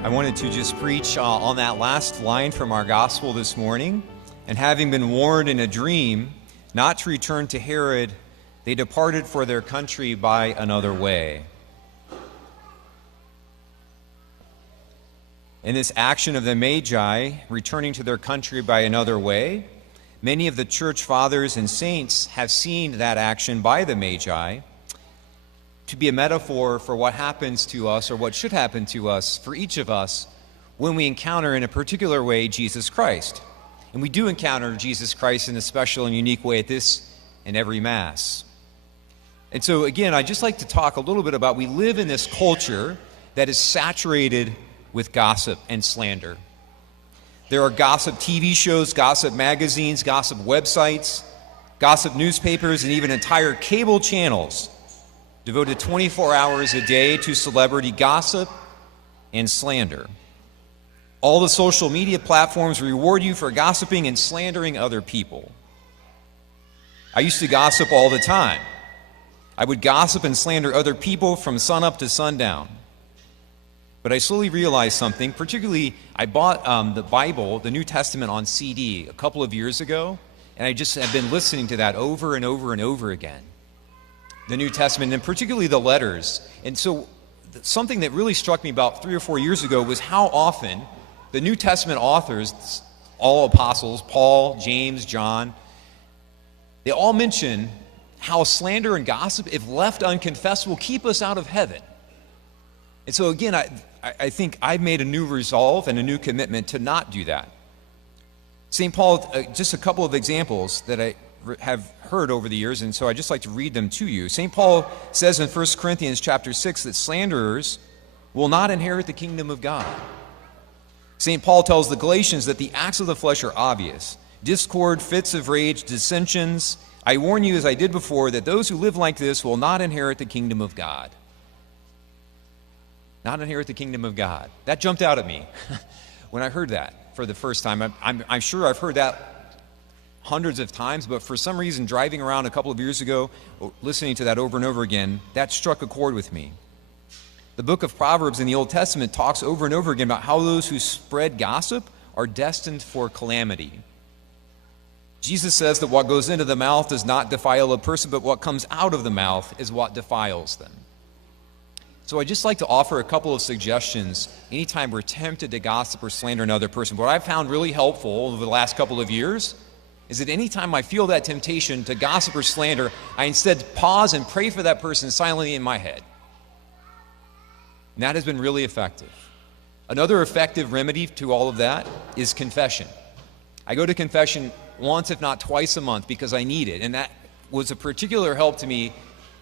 I wanted to just preach on that last line from our gospel this morning. And having been warned in a dream not to return to Herod, they departed for their country by another way. In this action of the Magi returning to their country by another way, many of the church fathers and saints have seen that action by the Magi to be a metaphor for what happens to us, or what should happen to us, for each of us, when we encounter in a particular way Jesus Christ. And we do encounter Jesus Christ in a special and unique way at this and every Mass. And so again, I'd just like to talk a little bit about, we live in this culture that is saturated with gossip and slander. There are gossip TV shows, gossip magazines, gossip websites, gossip newspapers, and even entire cable channels devoted 24 hours a day to celebrity gossip and slander. All the social media platforms reward you for gossiping and slandering other people. I used to gossip all the time. I would gossip and slander other people from sunup to sundown. But I slowly realized something. Particularly, I bought the Bible, the New Testament, on CD a couple of years ago, and I just have been listening to that over and over and over again. The New Testament, and particularly the letters. And so something that really struck me about 3 or 4 years ago was how often the New Testament authors, all apostles, Paul, James, John, they all mention how slander and gossip, if left unconfessed, will keep us out of heaven. And so again, I think I've made a new resolve and a new commitment to not do that. St. Paul, just a couple of examples that I have heard over the years, and so I'd just like to read them to you. St. Paul says in 1 Corinthians chapter 6 that slanderers will not inherit the kingdom of God. St. Paul tells the Galatians that the acts of the flesh are obvious: discord, fits of rage, dissensions. I warn you, as I did before, that those who live like this will not inherit the kingdom of God. Not inherit the kingdom of God. That jumped out at me when I heard that for the first time. I'm sure I've heard that hundreds of times, but for some reason, driving around a couple of years ago, listening to that over and over again, that struck a chord with me. The book of Proverbs in the Old Testament talks over and over again about how those who spread gossip are destined for calamity. Jesus says that what goes into the mouth does not defile a person, but what comes out of the mouth is what defiles them. So I'd just like to offer a couple of suggestions anytime we're tempted to gossip or slander another person. What I've found really helpful over the last couple of years is that anytime I feel that temptation to gossip or slander, I instead pause and pray for that person silently in my head. And that has been really effective. Another effective remedy to all of that is confession. I go to confession once, if not twice a month, because I need it. And that was a particular help to me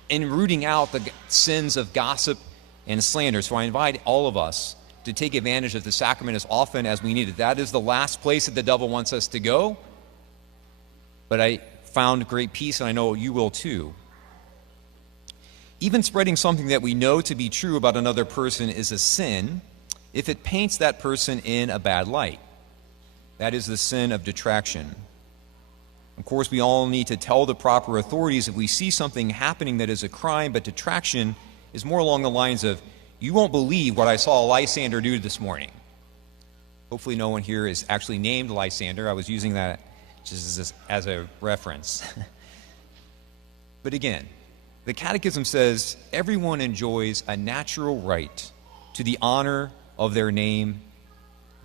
in rooting out the sins of gossip and slander. So I invite all of us to take advantage of the sacrament as often as we need it. That is the last place that the devil wants us to go. But I found great peace, and I know you will too. Even spreading something that we know to be true about another person is a sin if it paints that person in a bad light. That is the sin of detraction. Of course, we all need to tell the proper authorities if we see something happening that is a crime, but detraction is more along the lines of, you won't believe what I saw Lysander do this morning. Hopefully no one here is actually named Lysander. I was using that just as a reference. But again, the Catechism says everyone enjoys a natural right to the honor of their name,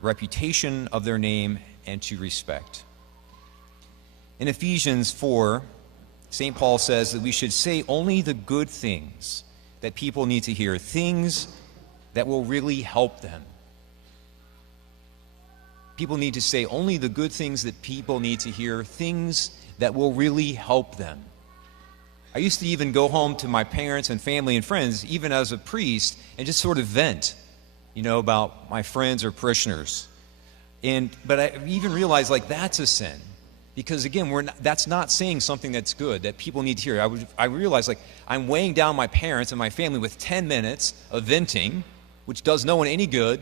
reputation of their name, and to respect. In Ephesians 4, St. Paul says that we should say only the good things that people need to hear, things that will really help them. People need to say only the good things that people need to hear, things that will really help them. I used to even go home to my parents and family and friends, even as a priest, and just sort of vent, about my friends or parishioners. But I even realized, that's a sin. Because again, that's not saying something that's good, that people need to hear. I realized, I'm weighing down my parents and my family with 10 minutes of venting, which does no one any good,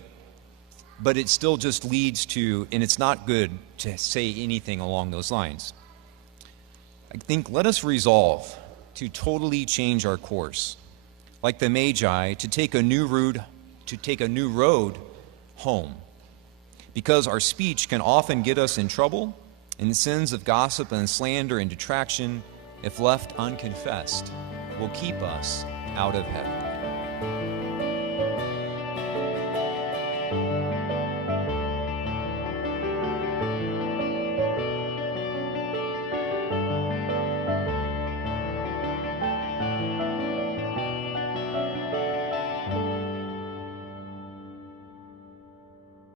but it still just leads to, and it's not good to say anything along those lines. I think let us resolve to totally change our course, like the Magi, to take a new road home. Because our speech can often get us in trouble, and the sins of gossip and slander and detraction, if left unconfessed, will keep us out of heaven.